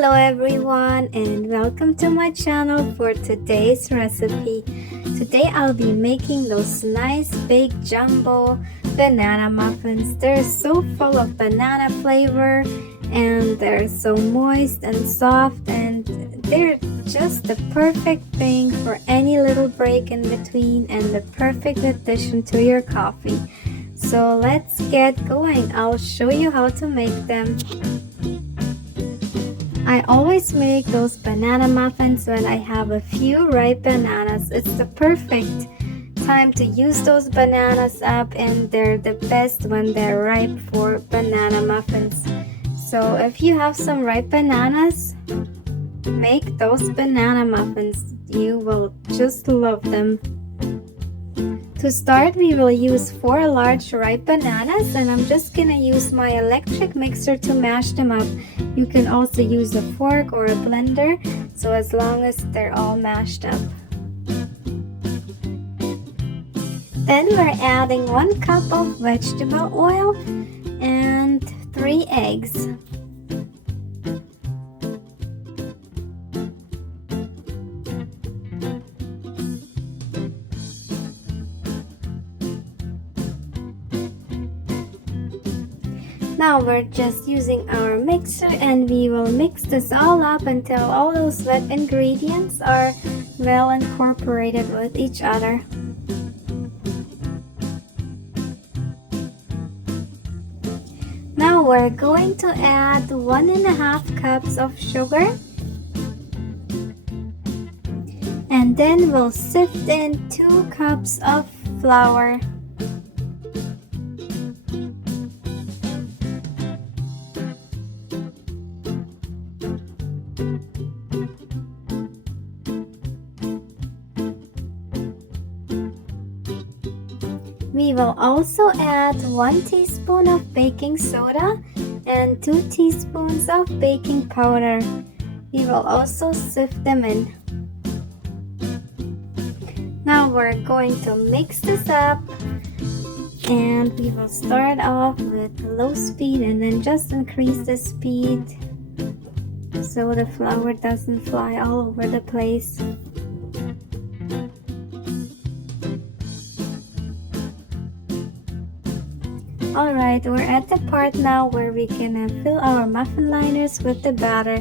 Hello everyone and welcome to my channel for today's recipe. Today I'll be making those nice big jumbo banana muffins. They're so full of banana flavor and they're so moist and soft, and they're just the perfect thing for any little break in between and the perfect addition to your coffee. So let's get going. I'll show you how to make them. I always make those banana muffins when I have a few ripe bananas. It's the perfect time to use those bananas up, and they're the best when they're ripe for banana muffins. So if you have some ripe bananas, make those banana muffins. You will just love them. To start, we will use 4 large ripe bananas, and I'm just gonna use my electric mixer to mash them up. You can also use a fork or a blender, so as long as they're all mashed up. Then we're adding 1 cup of vegetable oil and 3 eggs. Now we're just using our mixer, and we will mix this all up until all those wet ingredients are well incorporated with each other. Now we're going to add 1.5 cups of sugar, and then we'll sift in 2 cups of flour. We will also add 1 teaspoon of baking soda and 2 teaspoons of baking powder. We will also sift them in. Now we're going to mix this up, and we will start off with low speed and then just increase the speed so the flour doesn't fly all over the place. Alright, we're at the part now where we can fill our muffin liners with the batter.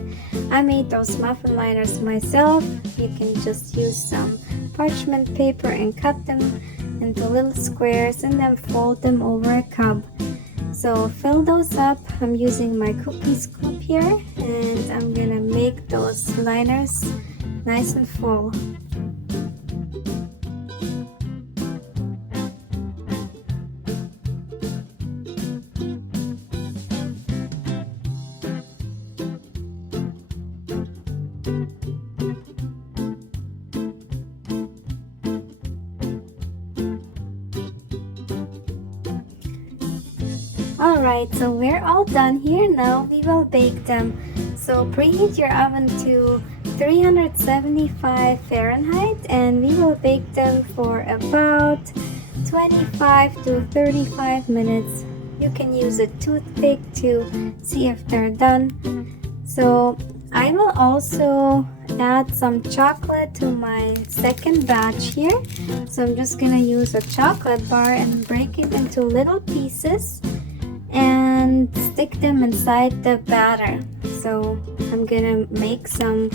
I made those muffin liners myself. You can just use some parchment paper and cut them into little squares and then fold them over a cup. So fill those up. I'm using my cookie scoop here, and I'm gonna make those liners nice and full. Alright, so we're all done here. Now we will bake them. So preheat your oven to 375 Fahrenheit, and we will bake them for about 25 to 35 minutes. You can use a toothpick to see if they're done. So I will also add some chocolate to my second batch here. So I'm just gonna use a chocolate bar and break it into little pieces and stick them inside the batter. So I'm gonna make some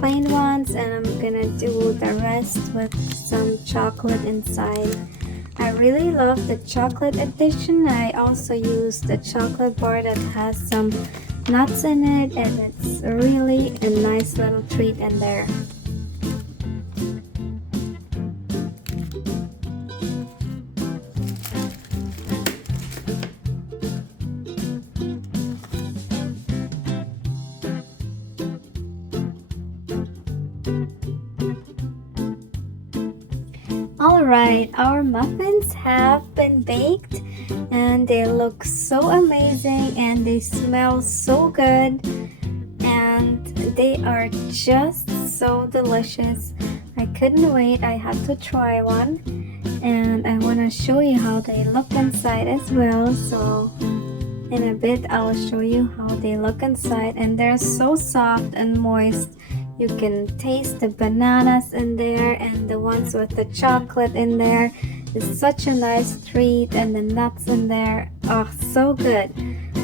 plain ones, and I'm gonna do the rest with some chocolate inside. I really love the chocolate edition. I also use the chocolate bar that has some nuts in it, and it's really a nice little treat in there. Alright, our muffins have been baked, and they look so amazing and they smell so good, and they are just so delicious. I couldn't wait. I had to try one, and I want to show you how they look inside as well. So In a bit, I'll show you how they look inside, and they're so soft and moist. You can taste the bananas in there, and the ones with the chocolate in there is such a nice treat, and the nuts in there, oh, so good.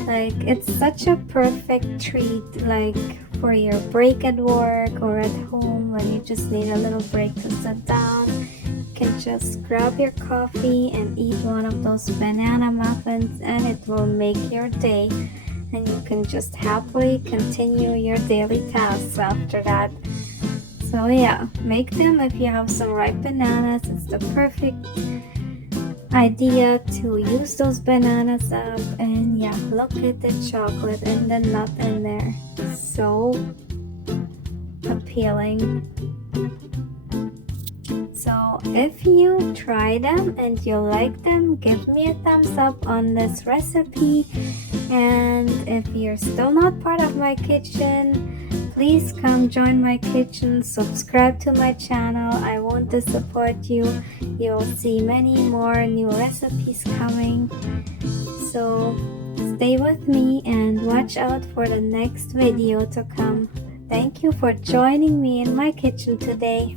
Like, it's such a perfect treat, like for your break at work or at home when you just need a little break to sit down. You can just grab your coffee and eat one of those banana muffins, and it will make your day, and you can just happily continue your daily tasks after that. So yeah, make them if you have some ripe bananas. It's the perfect idea to use those bananas up. And yeah, look at the chocolate and the nut in there, so appealing. So if you try them and you like them, give me a thumbs up on this recipe. And if you're still not part of my kitchen, please come join my kitchen, subscribe to my channel. I want to support you. You'll see many more new recipes coming. So stay with me and watch out for the next video to come. Thank you for joining me in my kitchen today.